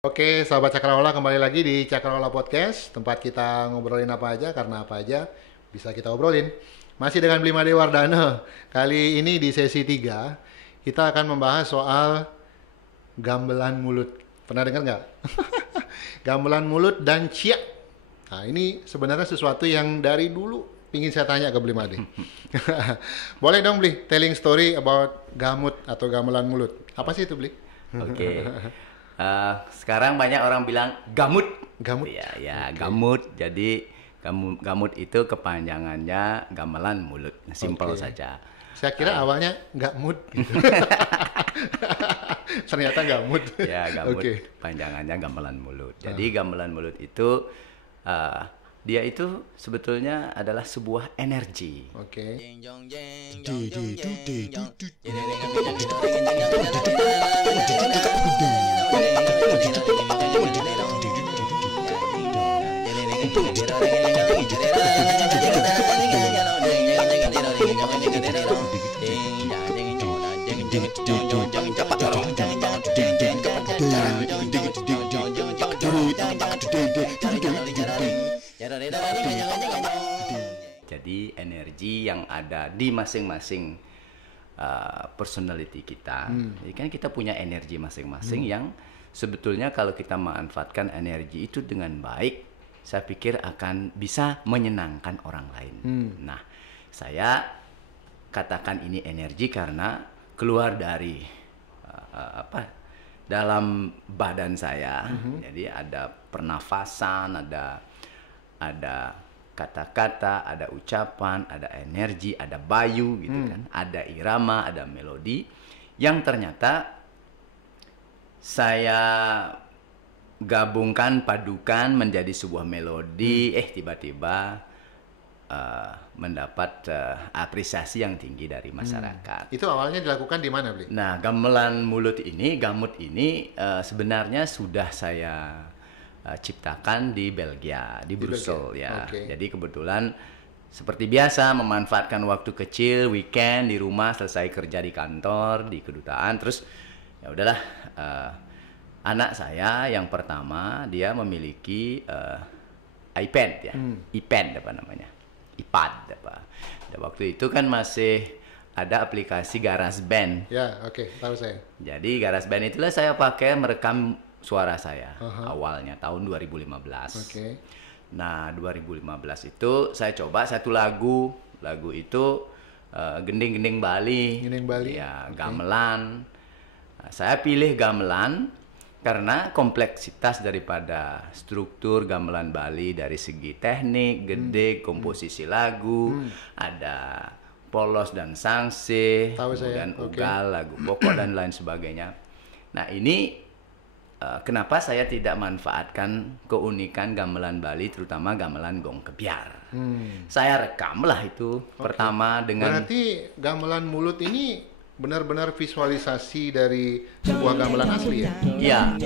Oke, sahabat Cakrawala, kembali lagi di Cakrawala Podcast, tempat kita ngobrolin apa aja, karena apa aja bisa kita obrolin. Masih dengan Blimade Wardana. Kali ini di sesi 3, kita akan membahas soal gamelan mulut. Pernah dengar nggak? Gamelan mulut dan ciak. Nah, ini sebenarnya sesuatu yang dari dulu ingin saya tanya ke Blimade. Boleh dong, Bli, telling story about gamut atau gamelan mulut. Apa sih itu, Bli? Oke. Sekarang banyak orang bilang gamut. Gamut? Ya, gamut. Jadi gamut itu kepanjangannya gamelan mulut. Simple saja. Saya kira awalnya nggak mood gitu. Ternyata nggak mood. Ya, gamut. Panjangannya gamelan mulut. Jadi gamelan mulut itu dia itu sebetulnya adalah sebuah energi. Oke. Jadi energi yang ada di masing-masing personality kita. Jadi kan kita punya energi masing-masing yang sebetulnya kalau kita manfaatkan energi itu dengan baik, saya pikir akan bisa menyenangkan orang lain. Nah, saya katakan ini energi karena keluar dari dalam badan saya. Jadi ada pernafasan, ada kata-kata, ada ucapan, ada energi, ada bayu gitu kan, ada irama, ada melodi yang ternyata saya gabungkan, padukan menjadi sebuah melodi. Tiba-tiba mendapat apresiasi yang tinggi dari masyarakat. Itu awalnya dilakukan di mana, Bli? Nah, gamelan mulut ini, gamut ini sebenarnya sudah saya ciptakan di Belgia, di Brussels ya. Jadi kebetulan seperti biasa memanfaatkan waktu kecil, weekend di rumah, selesai kerja di kantor, di kedutaan, terus ya udahlah, anak saya yang pertama dia memiliki iPad ya, iPad apa namanya, iPad apa. Dan waktu itu kan masih ada aplikasi GarageBand. Ya, tahu saya. Jadi GarageBand itulah saya pakai merekam suara saya awalnya tahun 2015. Nah, 2015 itu saya coba satu lagu itu Gending-gending Bali. Ya, gamelan. Nah, saya pilih gamelan karena kompleksitas daripada struktur gamelan Bali dari segi teknik, gede, komposisi lagu, ada polos dan sangse, kemudian ugal, lagu pokok dan lain sebagainya. Nah, ini kenapa saya tidak manfaatkan keunikan gamelan Bali, terutama gamelan gong kebiar. Saya rekamlah itu pertama dengan. Berarti gamelan mulut ini benar-benar visualisasi dari sebuah gamelan asli ya? Iya.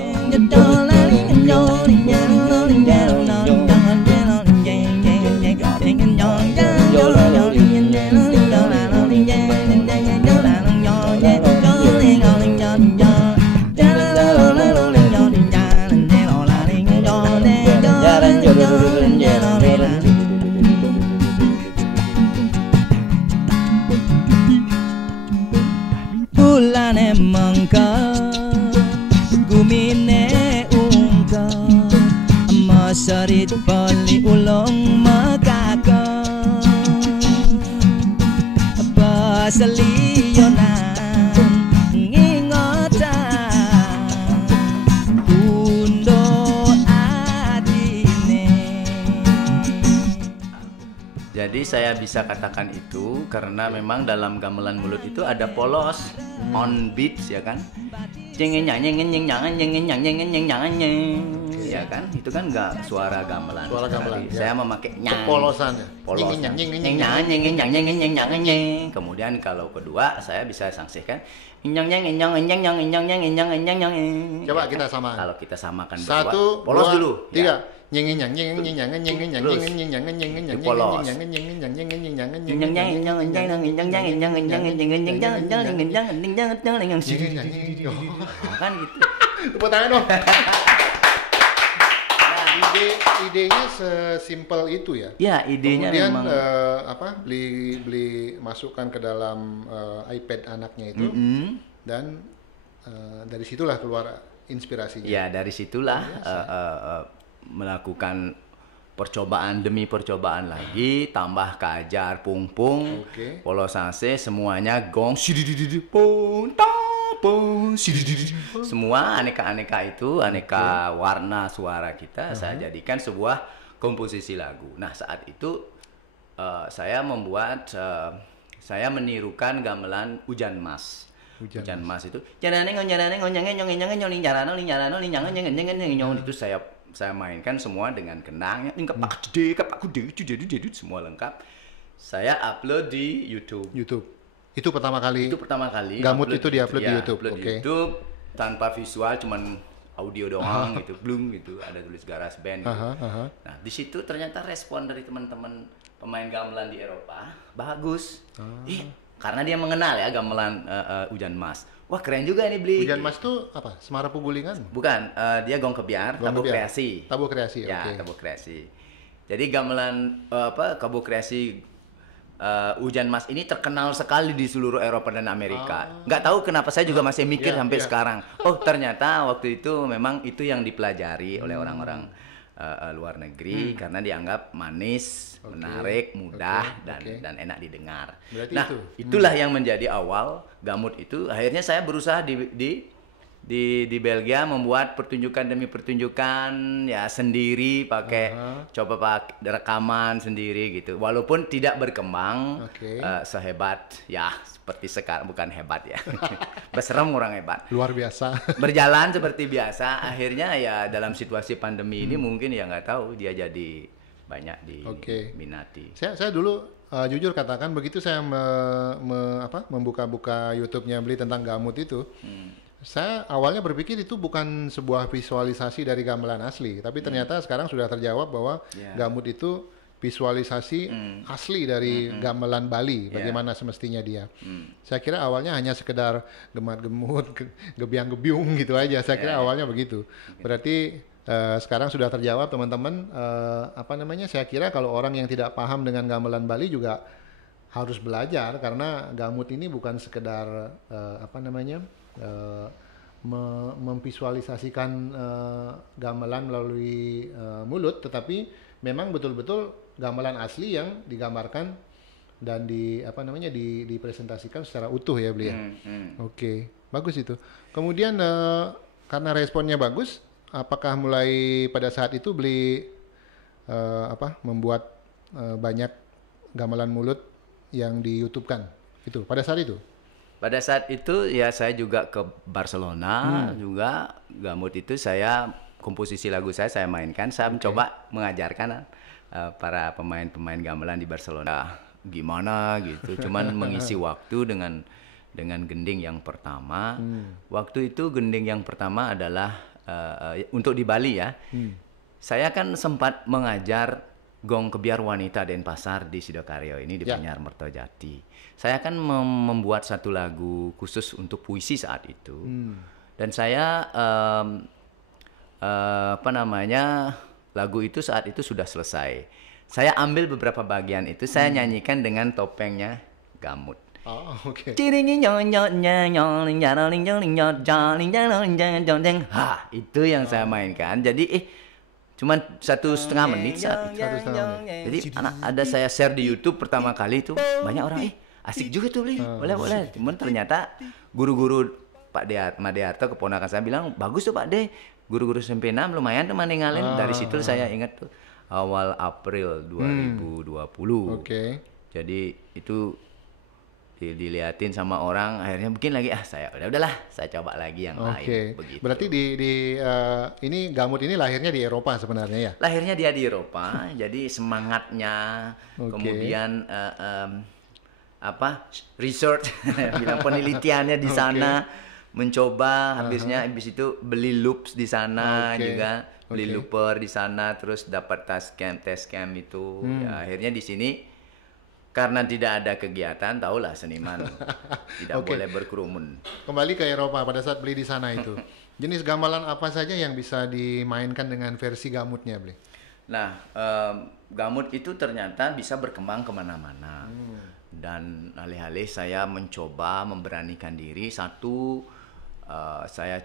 Bulane mangka gumine ungka masarit pali ulong makaka pasaliyonan ngingota undo adine. Jadi saya bisa katakan itu karena memang dalam gamelan mulut itu ada polos, on beats ya kan, ya kan, itu kan nggak suara gamelan. Saya memakai polosannya, kemudian kalau kedua saya bisa sanksikan. Coba kita samakan. Kalau kita samakan satu, polos dulu, tiga. Polos. Kan gitu. Tepuk tangan dong. Idenya sesimpel itu ya. Ya, idenya Kemudian memang beli masukkan ke dalam iPad anaknya itu, dan dari situlah keluar inspirasinya. ya dari situlah melakukan percobaan demi percobaan lagi, tambah kajar pung-pung, polosase, semuanya gong, pung pung, semua aneka-aneka itu, aneka warna suara kita saya jadikan sebuah komposisi lagu. Nah, saat itu saya menirukan gamelan Hujan Mas. Hujan Mas itu itu saya mainkan semua dengan kendang, semua lengkap. Saya upload di YouTube. Itu pertama kali. Gamut itu diupload di YouTube. Upload di YouTube tanpa visual, cuman audio doang gitu, belum gitu, ada tulis GarageBand gitu. Nah, di situ ternyata respon dari teman-teman pemain gamelan di Eropa bagus. Karena dia mengenal ya gamelan Hujan Mas. Wah, keren juga nih Bli. Hujan Mas tuh apa? Semara Pugulingan? Bukan, dia gong kebiar, tabuh kreasi. Tabuh kreasi, ya, tabuh kreasi. Jadi gamelan Tabuh kreasi Hujan Mas ini terkenal sekali di seluruh Eropa dan Amerika. Nggak tahu kenapa saya juga masih mikir sampai sekarang. Oh, ternyata waktu itu memang itu yang dipelajari oleh orang-orang luar negeri karena dianggap manis, menarik, mudah dan enak didengar. Berarti nah, itulah yang menjadi awal Gamut itu. Akhirnya saya berusaha di Belgia membuat pertunjukan demi pertunjukan ya sendiri, coba pakai rekaman sendiri gitu. Walaupun tidak berkembang sehebat ya seperti sekarang, bukan hebat ya. Berserem orang hebat. Luar biasa. Berjalan seperti biasa. Akhirnya ya dalam situasi pandemi ini mungkin ya nggak tahu dia jadi banyak diminati. Saya dulu jujur katakan begitu saya membuka-buka YouTube-nya Bli tentang Gamut itu. Saya awalnya berpikir itu bukan sebuah visualisasi dari gamelan asli, tapi ternyata sekarang sudah terjawab bahwa Gamut itu visualisasi asli dari gamelan Bali, bagaimana semestinya dia. Saya kira awalnya hanya sekedar gemat-gemut, gebiang-gebiung gitu aja. Saya kira awalnya begitu. Berarti sekarang sudah terjawab teman-teman. Saya kira kalau orang yang tidak paham dengan gamelan Bali juga harus belajar, karena Gamut ini bukan sekedar memvisualisasikan gamelan melalui mulut, tetapi memang betul-betul gamelan asli yang digambarkan dan dipresentasikan secara utuh ya Bli ya. Oke, bagus itu. Kemudian karena responnya bagus, apakah mulai pada saat itu Bli membuat banyak gamelan mulut yang di YouTube-kan itu pada saat itu? Pada saat itu ya saya juga ke Barcelona juga. Gamut itu saya komposisi lagu saya mainkan. Saya mencoba mengajarkan para pemain-pemain gamelan di Barcelona gimana gitu. Cuman mengisi waktu dengan gending yang pertama. Waktu itu gending yang pertama adalah untuk di Bali ya. Saya kan sempat mengajar gong kebiar wanita Denpasar di Sidokaryo ini di Penyar Mertojati. Saya kan membuat satu lagu khusus untuk puisi saat itu. Dan saya lagu itu saat itu sudah selesai. Saya ambil beberapa bagian itu, saya nyanyikan dengan topengnya Gamut. Itu yang saya mainkan. Jadi cuman 1,5 menit saat itu. Jadi ada saya share di YouTube pertama kali itu, banyak orang asik juga tuh Bli, boleh. Cuman ternyata guru-guru Pak Madearto keponakan saya bilang bagus tuh Pak De, guru-guru SMP 6 lumayan tuh ngalin. Dari situ saya ingat tuh awal April 2020. Jadi itu diliatin sama orang, akhirnya mungkin lagi saya udahlah saya coba lagi yang lain begitu. Berarti ini Gamut ini lahirnya di Eropa sebenarnya ya? Lahirnya dia di Eropa. Jadi semangatnya kemudian research bilang penelitiannya di sana, mencoba habis itu beli loops di sana juga, beli looper di sana, terus dapat test cam itu. Ya, akhirnya di sini karena tidak ada kegiatan, tahulah seniman tidak boleh berkerumun. Kembali ke Eropa pada saat beli di sana itu. Jenis gamelan apa saja yang bisa dimainkan dengan versi gamutnya, Bli? Nah, gamut itu ternyata bisa berkembang kemana-mana. Dan alih-alih saya mencoba memberanikan diri, saya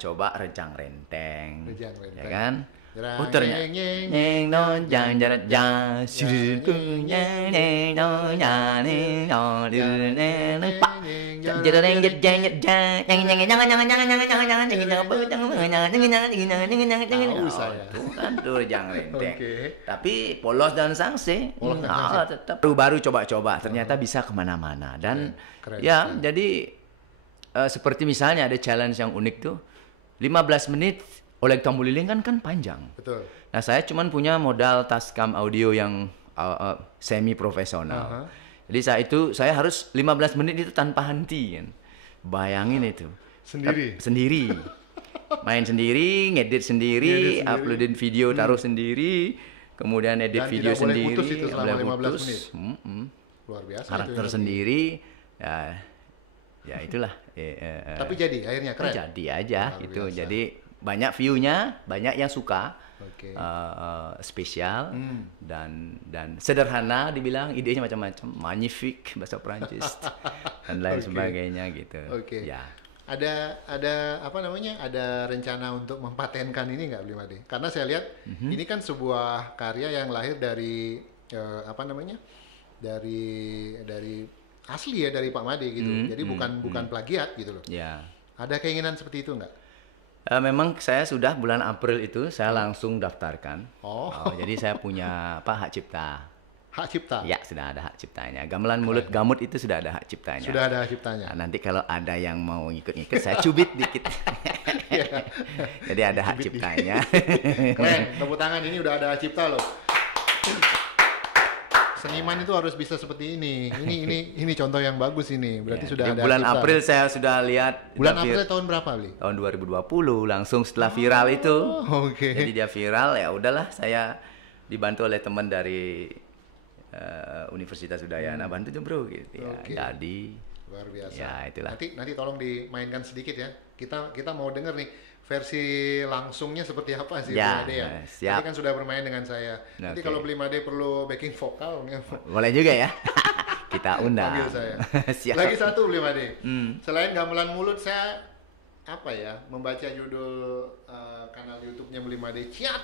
coba rejang renteng, ya kan? Oh ternyata neng no jang jarat jang suruhku neng neng no nyane no direne pak jereng jeng jeng jeng jeng jeng jangan kan tuh rejang renteng. Tapi polos dan sangse, tetap baru coba-coba ternyata bisa kemana-mana dan ya jadi seperti misalnya ada challenge yang unik tuh 15 menit oleh tombol lilin kan panjang. Betul. Nah saya cuman punya modal Tascam audio yang semi profesional. Jadi saya harus 15 menit itu tanpa henti kan. Bayangin itu. Sendiri. Main sendiri, ngedit sendiri, uploadin video taruh sendiri, kemudian edit dan video sendiri. Putus itu selama 15 menit. Luar biasa. Karakter sendiri. Ya itulah. Tapi jadi akhirnya keren. Jadi aja gitu. Jadi banyak view-nya, banyak yang suka, spesial dan sederhana dibilang, idenya macam-macam, magnifique bahasa Prancis dan lain sebagainya gitu. Ya. Ada apa namanya? Ada rencana untuk mempatenkan ini nggak, Bli Made? Karena saya lihat ini kan sebuah karya yang lahir dari apa namanya? Dari asli ya, dari Pak Made gitu. Jadi bukan plagiat gitu loh. Ya. Ada keinginan seperti itu nggak? Memang saya sudah bulan April itu saya langsung daftarkan. Jadi saya punya hak cipta. Hak cipta? Ya, sudah ada hak ciptanya. Gamelan mulut gamut itu sudah ada hak ciptanya. Sudah ada hak ciptanya. Nah, nanti kalau ada yang mau ngikut-ngikut saya cubit dikit. Jadi ada hak ciptanya. Keren, tepuk tangan, ini udah ada hak cipta loh. Seniman itu harus bisa seperti ini. Ini contoh yang bagus ini. Berarti sudah ada bulan cipta. April saya sudah lihat. Bulan April tahun berapa, Bli? Tahun 2020, langsung setelah viral itu. Jadi dia viral, ya udahlah saya dibantu oleh teman dari Universitas Udayana, bantu tuh bro gitu ya. Jadi luar biasa. Ya itulah. Nanti tolong dimainkan sedikit ya. Kita mau denger nih versi langsungnya seperti apa sih, ya, Bli Made ya. Siap. Nanti kan sudah bermain dengan saya. Nanti kalau Bli Made perlu backing vokal, boleh juga ya. Kita undang. Panggil saya. Siap. Lagi satu, Bli Made. Selain gamelan mulut, saya membaca judul kanal YouTube-nya Bli Made, Ciat.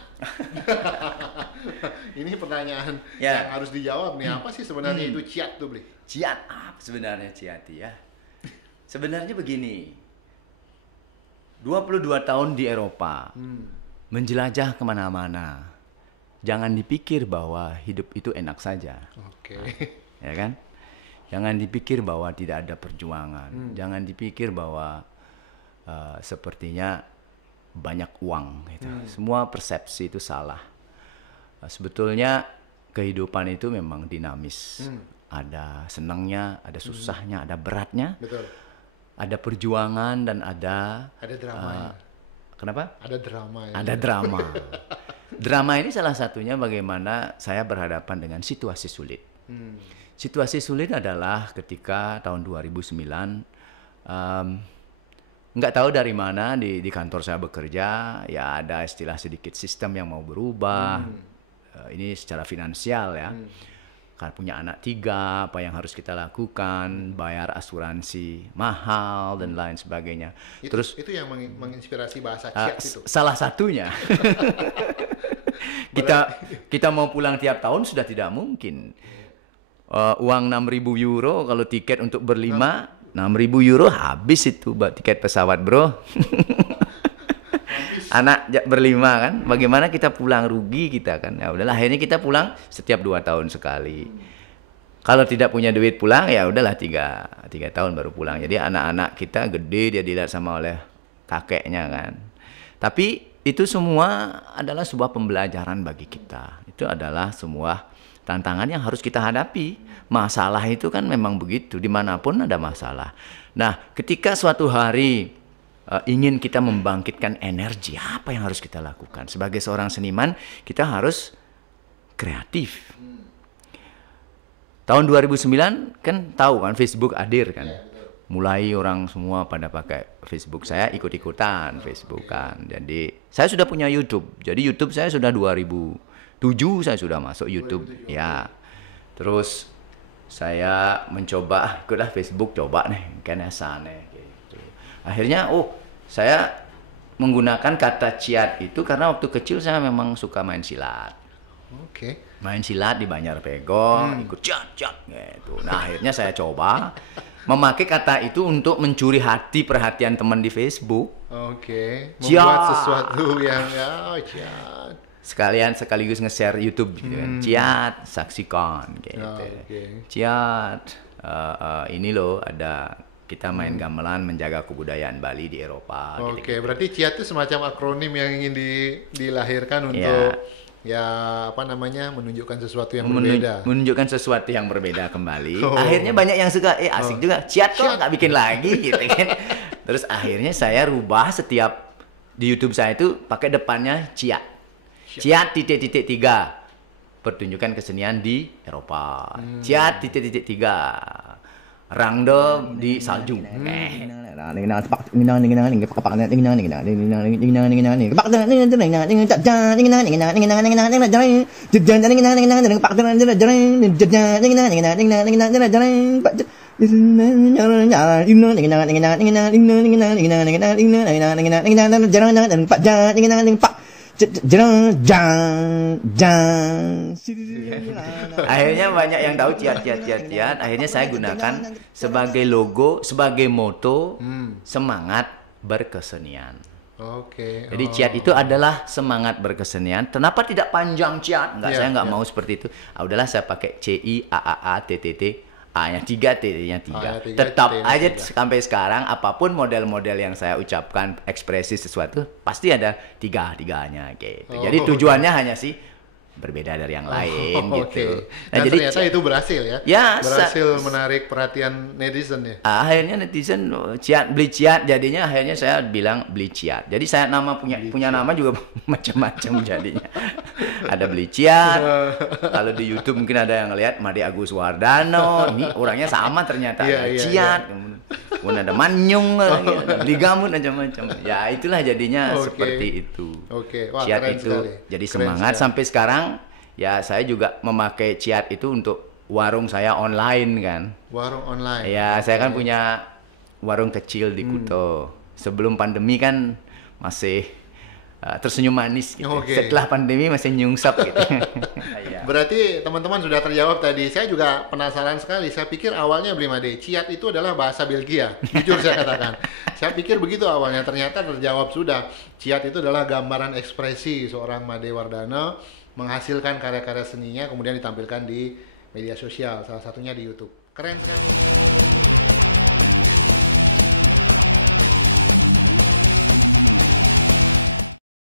Ini pertanyaan yang harus dijawab nih. Apa sih sebenarnya itu Ciat tuh, Bli? Ciat apa sebenarnya Ciat ya? Sebenarnya begini. 22 tahun di Eropa, menjelajah kemana-mana. Jangan dipikir bahwa hidup itu enak saja. Ya kan? Jangan dipikir bahwa tidak ada perjuangan. Jangan dipikir bahwa sepertinya banyak uang. Gitu. Semua persepsi itu salah. Sebetulnya kehidupan itu memang dinamis. Ada senangnya, ada susahnya, ada beratnya. Betul. Ada perjuangan dan ada drama. Kenapa? Ada drama ya. Ada drama. Drama ini salah satunya bagaimana saya berhadapan dengan situasi sulit. Situasi sulit adalah ketika tahun 2009 nggak tahu dari mana di kantor saya bekerja, ya ada istilah sedikit sistem yang mau berubah. Ini secara finansial ya. Kan punya anak 3, apa yang harus kita lakukan, bayar asuransi mahal dan lain sebagainya. Itu yang menginspirasi bahasa Ciat itu. Salah satunya. kita mau pulang tiap tahun sudah tidak mungkin. Uang 6.000 euro kalau tiket untuk berlima, 6.000 euro habis itu buat tiket pesawat, bro. Anak berlima kan, bagaimana kita pulang, rugi kita kan. Ya udahlah, akhirnya kita pulang setiap 2 tahun sekali. Kalau tidak punya duit pulang, ya udahlah 3 tahun baru pulang. Jadi anak-anak kita gede, dia dilihat sama oleh kakeknya kan. Tapi itu semua adalah sebuah pembelajaran bagi kita. Itu adalah semua tantangan yang harus kita hadapi. Masalah itu kan memang begitu, dimanapun ada masalah. Nah, ketika suatu hari ingin kita membangkitkan energi, apa yang harus kita lakukan? Sebagai seorang seniman, kita harus kreatif. Tahun 2009 kan tahu kan Facebook hadir kan. mulai orang semua pada pakai Facebook, saya ikut-ikutan Facebookan. Jadi saya sudah punya YouTube. Jadi YouTube saya sudah 2007 saya sudah masuk YouTube. Ya. Terus saya mencoba ikutlah Facebook, coba nih kena sana gitu. Akhirnya saya menggunakan kata ciat itu karena waktu kecil saya memang suka main silat. Oke. Main silat di Banjar Pegong, ikut ciat gitu. Nah, akhirnya saya coba memakai kata itu untuk mencuri perhatian teman di Facebook. Oke. Membuat sesuatu yang ciat. Sekaligus nge-share YouTube gitu kan. Ciat, saksikan gitu. Ciat, ini loh ada kita main gamelan menjaga kebudayaan Bali di Eropa. Oke, berarti ciat itu semacam akronim yang ingin dilahirkan untuk menunjukkan sesuatu yang berbeda. Menunjukkan sesuatu yang berbeda kembali. Akhirnya banyak yang suka, asik juga. Ciat kok nggak bikin lagi gitu kan. Terus akhirnya saya rubah setiap di YouTube saya itu pakai depannya ciat. Ciat titik-titik 3. Pertunjukan kesenian di Eropa. Ciat titik-titik 3. Rangdo di salju. Akhirnya banyak yang tahu ciat. Akhirnya saya gunakan sebagai logo, sebagai moto, semangat berkesenian. Oke. Jadi ciat itu adalah semangat berkesenian. Kenapa tidak panjang ciat? Saya nggak mau seperti itu. Udahlah saya pakai CIAAATTT. A-nya 3, T-nya 3. Tetap aja sampai sekarang apapun model-model yang saya ucapkan ekspresi sesuatu pasti ada tiganya gitu. Jadi tujuannya hanya sih berbeda dari yang lain gitu. Nah, dan jadi ternyata itu berhasil ya berhasil menarik perhatian netizen ya. Akhirnya netizen beli ciat, jadinya akhirnya saya bilang beli ciat. Jadi saya punya nama juga macam-macam jadinya. Ada beli ciat. Kalau di YouTube mungkin ada yang lihat Made Agus Wardano, ini orangnya sama ternyata. Ciat. Kemudian ada Manyung, beli gamut macam-macam. Ya itulah jadinya seperti itu. Ciat itu sekali. Jadi semangat sampai sekarang. Ya saya juga memakai ciat itu untuk warung saya online kan. Warung online. Ya saya kan punya warung kecil di Kuto. Sebelum pandemi kan masih tersenyum manis gitu. Setelah pandemi masih nyungsap gitu. Berarti teman-teman sudah terjawab tadi. Saya juga penasaran sekali. Saya pikir awalnya Bli Made, ciat itu adalah bahasa Belgia. Jujur saya katakan. Saya pikir begitu awalnya. Ternyata terjawab sudah. Ciat itu adalah gambaran ekspresi seorang Made Wardana menghasilkan karya-karya seninya kemudian ditampilkan di media sosial, salah satunya di YouTube. Keren sekali.